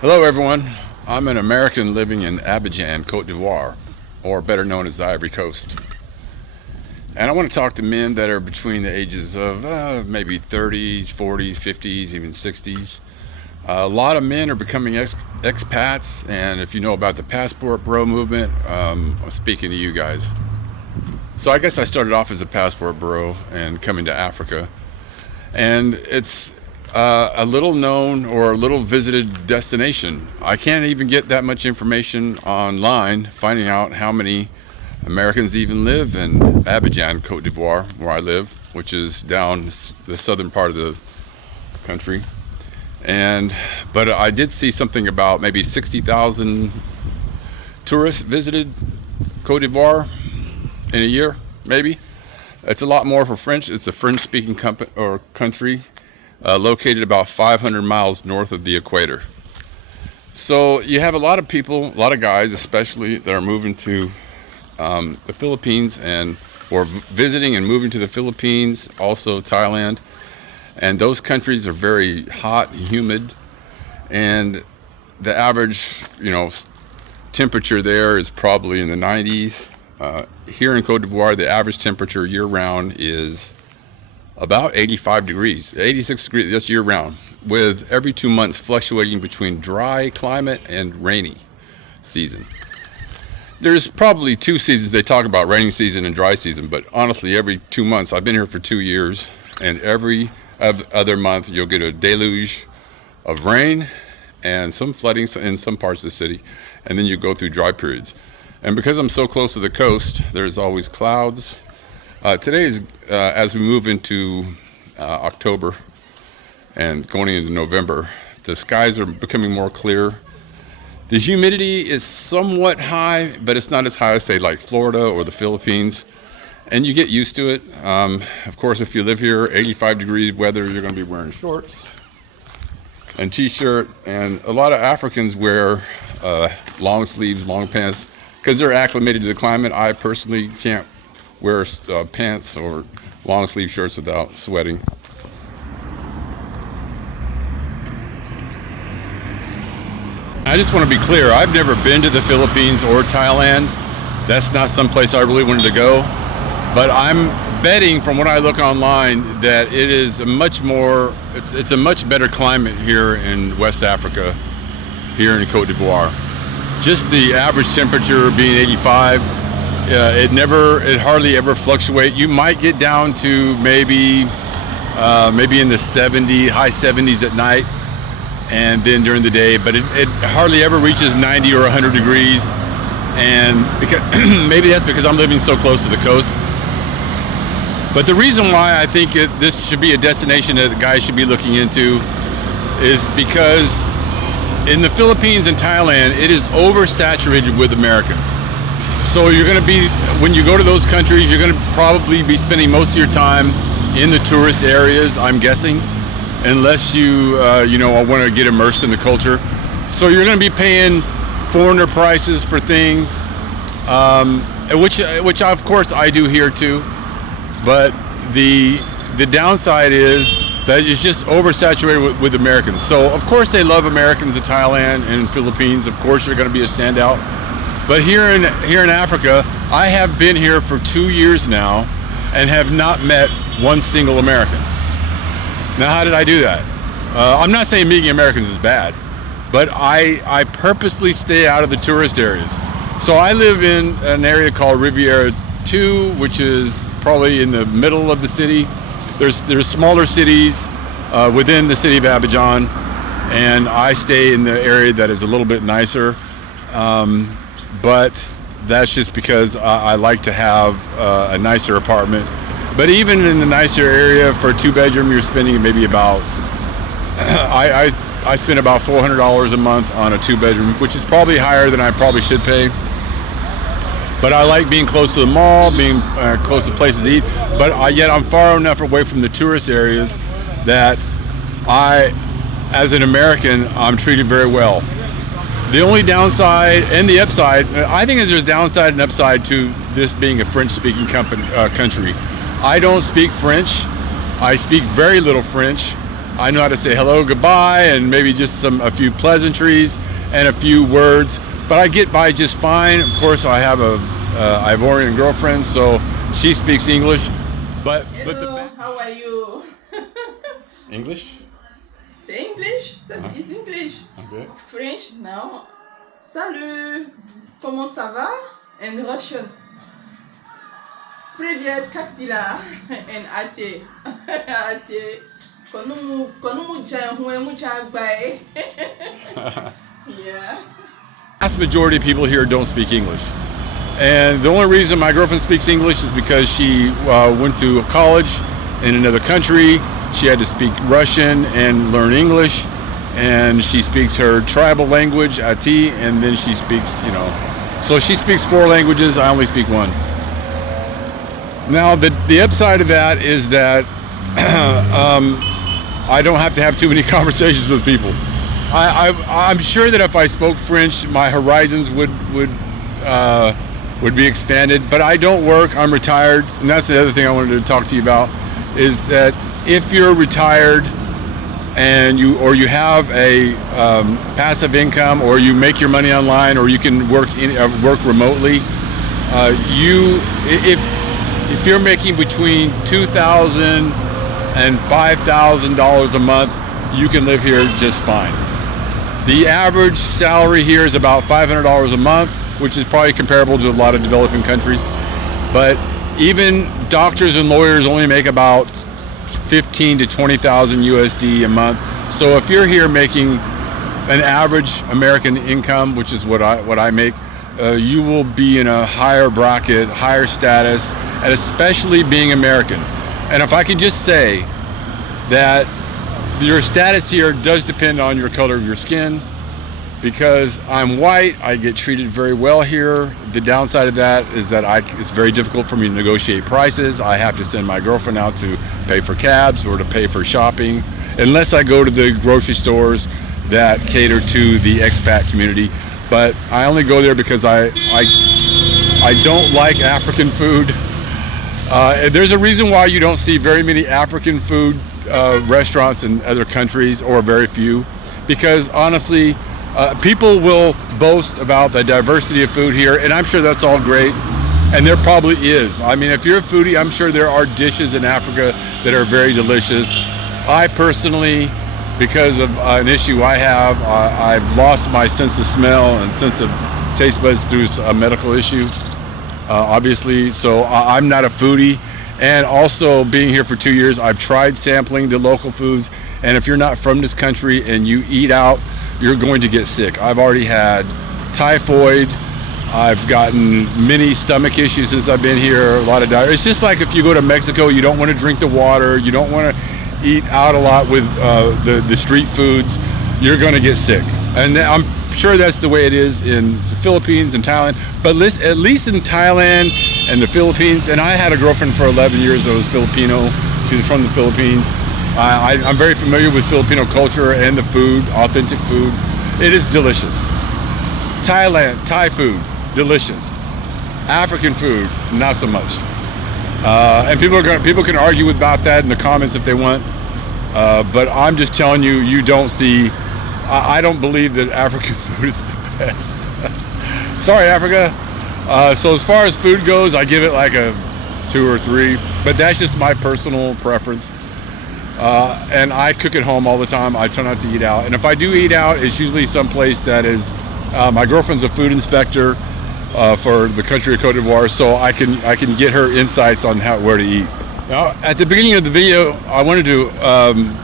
Hello, everyone. I'm an American living in Abidjan, Cote d'Ivoire, or better known as the Ivory Coast. And I want to talk to men that are between the ages of maybe 30s, 40s, 50s, even 60s. A lot of men are becoming expats, and if you know about the passport bro movement, I'm speaking to you guys. So I guess I started off as a passport bro and coming to Africa. And it's a little known or a little visited destination. I can't even get that much information online, finding out how many Americans even live in Abidjan, Cote d'Ivoire, where I live, which is down the southern part of the country. But I did see something about maybe 60,000 tourists visited Cote d'Ivoire in a year, maybe. It's a lot more for French. It's a French-speaking country located about 500 miles north of the equator. So you have a lot of people, a lot of guys especially, that are moving to the Philippines or visiting and moving to the Philippines, also Thailand. And those countries are very hot, humid, and the average, temperature there is probably in the 90s. Here in Cote d'Ivoire, the average temperature year-round is about 85 degrees, 86 degrees, that's year-round, with every 2 months fluctuating between dry climate and rainy season. There's probably two seasons they talk about, rainy season and dry season, but honestly, every 2 months, I've been here for 2 years, and every other month you'll get a deluge of rain and some flooding in some parts of the city, and then you go through dry periods. And because I'm so close to the coast, there's always clouds. Today is, as we move into October and going into November, the skies are becoming more clear. The humidity is somewhat high, but it's not as high as, say, like Florida or the Philippines. And you get used to it. Of course, if you live here, 85 degrees weather, you're going to be wearing shorts and t-shirt. And a lot of Africans wear long sleeves, long pants, because they're acclimated to the climate. I personally can't wear pants or long sleeve shirts without sweating. I just want to be clear, I've never been to the Philippines or Thailand. That's not someplace I really wanted to go. But I'm betting from what I look online that it is it's a much better climate here in West Africa, here in Cote d'Ivoire. Just the average temperature being 85, it hardly ever fluctuate. You might get down to maybe in the high 70s at night, and then during the day, but it hardly ever reaches 90 or 100 degrees. And maybe that's because I'm living so close to the coast. But the reason why I think this should be a destination that guys should be looking into is because in the Philippines and Thailand, it is oversaturated with Americans. So when you go to those countries, you're going to probably be spending most of your time in the tourist areas, I'm guessing, unless you want to get immersed in the culture. So you're going to be paying foreigner prices for things, which of course I do here too. But the downside is that it's just oversaturated with Americans. So of course they love Americans in Thailand and Philippines. Of course you're going to be a standout. But here in Africa, I have been here for 2 years now and have not met one single American. Now, how did I do that? I'm not saying meeting Americans is bad, but I purposely stay out of the tourist areas. So I live in an area called Riviera 2, which is probably in the middle of the city. There's smaller cities within the city of Abidjan, and I stay in the area that is a little bit nicer. But that's just because I like to have a nicer apartment. But even in the nicer area for a 2-bedroom, you're spending maybe about I spend about $400 a month on a 2-bedroom, which is probably higher than I probably should pay. But I like being close to the mall, being close to places to eat. But yet I'm far enough away from the tourist areas that as an American, I'm treated very well. The only downside and the upside, I think there's downside and upside to this being a French-speaking country. I don't speak French. I speak very little French. I know how to say hello, goodbye, and maybe just a few pleasantries and a few words. But I get by just fine. Of course, I have a Ivorian girlfriend, so she speaks English. Hello, how are you? English? C'est English? Ça se dit English. Okay. French, no. Salut, comment ça va? And Russian. Привет, как дела? And Ate. Ate. Konumu jan huwe mu jagbae. Yeah. Vast majority of people here don't speak English. And the only reason my girlfriend speaks English is because she went to college in another country. She had to speak Russian and learn English. And she speaks her tribal language, Ati, and then she speaks, so she speaks 4 languages. I only speak 1. Now, the upside of that is that I don't have to have too many conversations with people. I'm sure that if I spoke French, my horizons would be expanded. But I don't work. I'm retired, and that's the other thing I wanted to talk to you about. Is that if you're retired and you have a passive income, or you make your money online, or you can work remotely, if you're making between $2,000 and $5,000 a month, you can live here just fine. The average salary here is about $500 a month, which is probably comparable to a lot of developing countries. But even doctors and lawyers only make about 15 to 20,000 USD a month. So if you're here making an average American income, which is what I make, you will be in a higher bracket, higher status, and especially being American. And if I could just say that your status here does depend on your color of your skin. Because I'm white, I get treated very well here. The downside of that is that it's very difficult for me to negotiate prices. I have to send my girlfriend out to pay for cabs or to pay for shopping, unless I go to the grocery stores that cater to the expat community. But I only go there because I don't like African food. There's a reason why you don't see very many African food restaurants in other countries, or very few, because honestly, people will boast about the diversity of food here, and I'm sure that's all great, and there probably is. I mean, if you're a foodie, I'm sure there are dishes in Africa that are very delicious. I personally, because of an issue I have, I've lost my sense of smell and sense of taste buds through a medical issue, obviously, so I'm not a foodie. And also, being here for 2 years, I've tried sampling the local foods, and if you're not from this country and you eat out, you're going to get sick. I've already had typhoid. I've gotten many stomach issues since I've been here, a lot of diarrhea. It's just like if you go to Mexico, you don't want to drink the water, you don't want to eat out a lot with the street foods, you're going to get sick. And I'm sure that's the way it is in the Philippines and Thailand, but at least in Thailand and the Philippines, and I had a girlfriend for 11 years that was Filipino. She was from the Philippines. I'm very familiar with Filipino culture and the food, authentic food. It is delicious. Thailand, Thai food, delicious. African food, not so much. And people can argue about that in the comments if they want. But I'm just telling you, you don't see. I don't believe that African food is the best. Sorry, Africa. So as far as food goes, I give it like a 2 or 3. But that's just my personal preference. And I cook at home all the time. I try not to eat out. And if I do eat out, it's usually someplace that is, my girlfriend's a food inspector for the country of Cote d'Ivoire, so I can get her insights on where to eat. Now, at the beginning of the video, I wanted to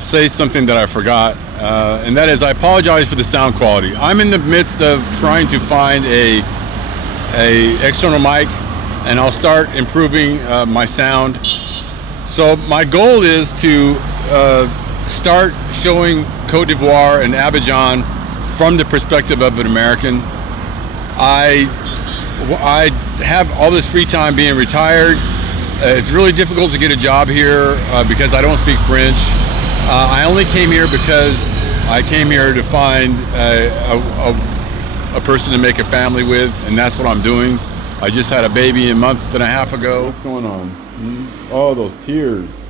say something that I forgot, and that is I apologize for the sound quality. I'm in the midst of trying to find a external mic, and I'll start improving my sound. So my goal is to start showing Cote d'Ivoire and Abidjan from the perspective of an American. I have all this free time being retired. It's really difficult to get a job here because I don't speak French. I only came here because I came here to find a person to make a family with, and that's what I'm doing. I just had a baby a month and a half ago. What's going on? Oh, those tears.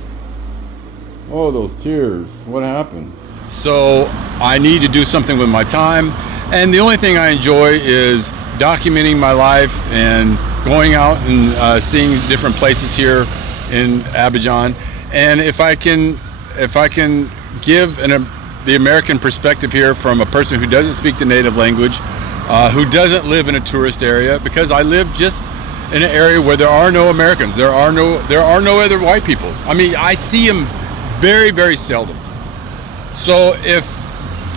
Oh, those tears. What happened? So I need to do something with my time. And the only thing I enjoy is documenting my life and going out and seeing different places here in Abidjan. And if I can give the American perspective here from a person who doesn't speak the native language, who doesn't live in a tourist area, because I live just in an area where there are no Americans, there are no other white people. I mean, I see them very, very seldom. So if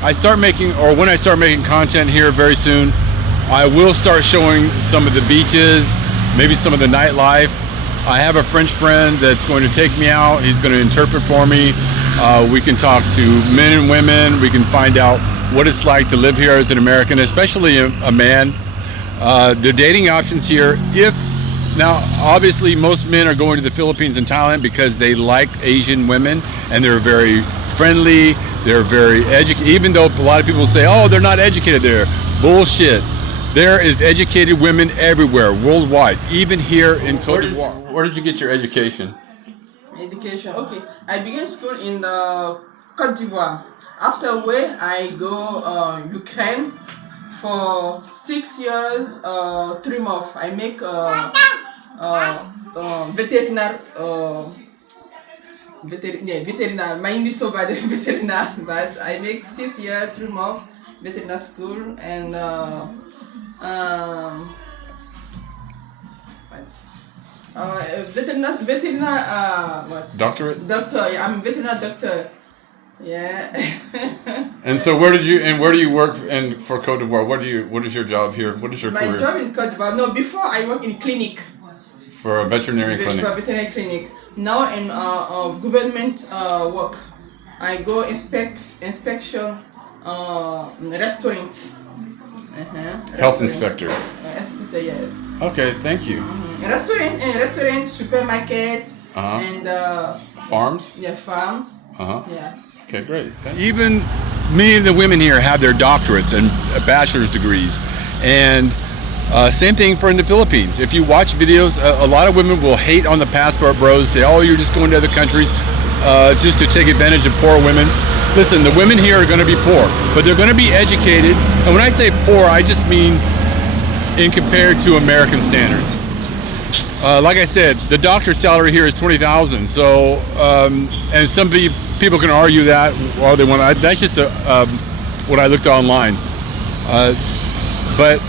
I start making, or when I start making content here very soon, I will start showing some of the beaches, maybe some of the nightlife. I have a French friend that's going to take me out. He's going to interpret for me. We can talk to men and women. We can find out what it's like to live here as an American, especially a man. The dating options here, now obviously most men are going to the Philippines and Thailand because they like Asian women and they're very friendly, they're very educated, even though a lot of people say, oh, they're not educated there. Bullshit. There is educated women everywhere, worldwide, even here in Cote d'Ivoire. Where did you get your education? Education. Okay, I began school in Cote d'Ivoire. After where I go Ukraine for 6 years, 3 months. I make veterinary. Veterinary. My English so bad. Veterinary, but I make 6 years, 3 months veterinary school and veterinary what? Doctorate? Doctor, yeah, I'm veterinary doctor. Yeah. And so where do you work for Cote d'Ivoire? What is your job here? What is your career? My job in Cote d'Ivoire. No, before I work in clinic. For a veterinary clinic. For a veterinary clinic. Now in government work. I go inspection restaurants. Health inspector. Inspector, yes. Okay, thank you. Restaurant, supermarket, and farms. Yeah, farms. Yeah. Okay, great. Even many of the women here have their doctorates and bachelor's degrees, and same thing for in the Philippines. If you watch videos, a lot of women will hate on the passport bros, say, "Oh, you're just going to other countries just to take advantage of poor women." Listen, the women here are going to be poor, but they're going to be educated. And when I say poor, I just mean in compared to American standards. Like I said, the doctor's salary here is $20,000. So, and some people can argue that all they want. That's just what I looked online. But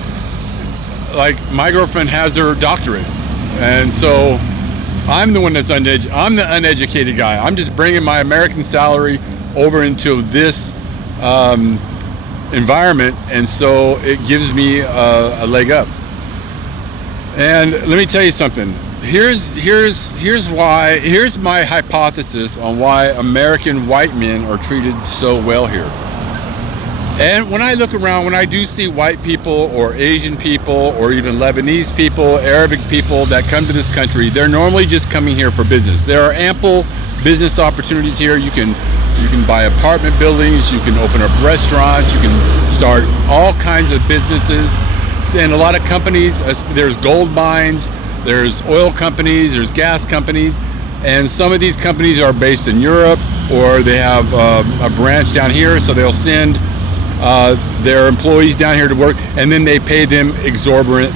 like my girlfriend has her doctorate, and so I'm the one that's uneducated. I'm the uneducated guy. I'm just bringing my American salary over into this environment, and so it gives me a leg up. And let me tell you something. Here's my hypothesis on why American white men are treated so well here. And when I look around, when I do see white people or Asian people or even Lebanese people, Arabic people that come to this country, they're normally just coming here for business. There are ample business opportunities here. You can buy apartment buildings, you can open up restaurants, you can start all kinds of businesses. And a lot of companies, there's gold mines, there's oil companies, there's gas companies, and some of these companies are based in Europe, or they have a branch down here, so they'll send their employees down here to work, and then they pay them exorbitant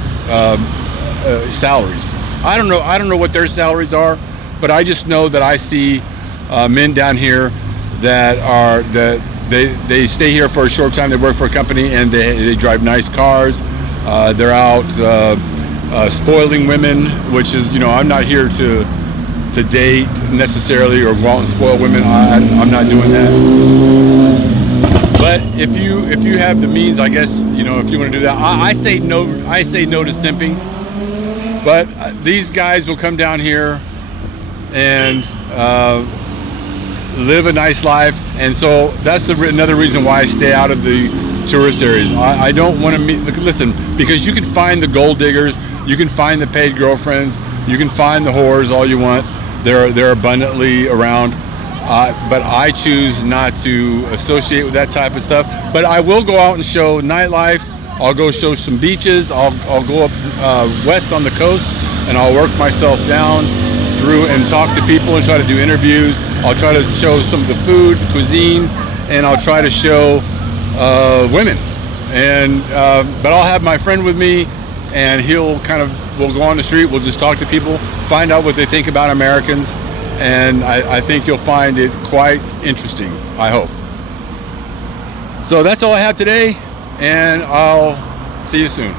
salaries. I don't know what their salaries are, but I just know that I see men down here that they stay here for a short time. They work for a company and they drive nice cars. They're out spoiling women, which is, I'm not here to date necessarily or go out and spoil women. I'm not doing that. But if you have the means, I guess, if you want to do that, I say no to simping. But these guys will come down here and live a nice life, and so that's another reason why I stay out of the tourist areas. I don't want to listen, because you can find the gold diggers, you can find the paid girlfriends, you can find the whores all you want. They're abundantly around, but I choose not to associate with that type of stuff. But I will go out and show nightlife. I'll go show some beaches. I'll go up west on the coast, and I'll work myself down through and talk to people and try to do interviews. I'll try to show some of the food, cuisine, and I'll try to show women. And but I'll have my friend with me, and we'll go on the street. We'll just talk to people, find out what they think about Americans, and I think you'll find it quite interesting. I hope. So that's all I have today, and I'll see you soon.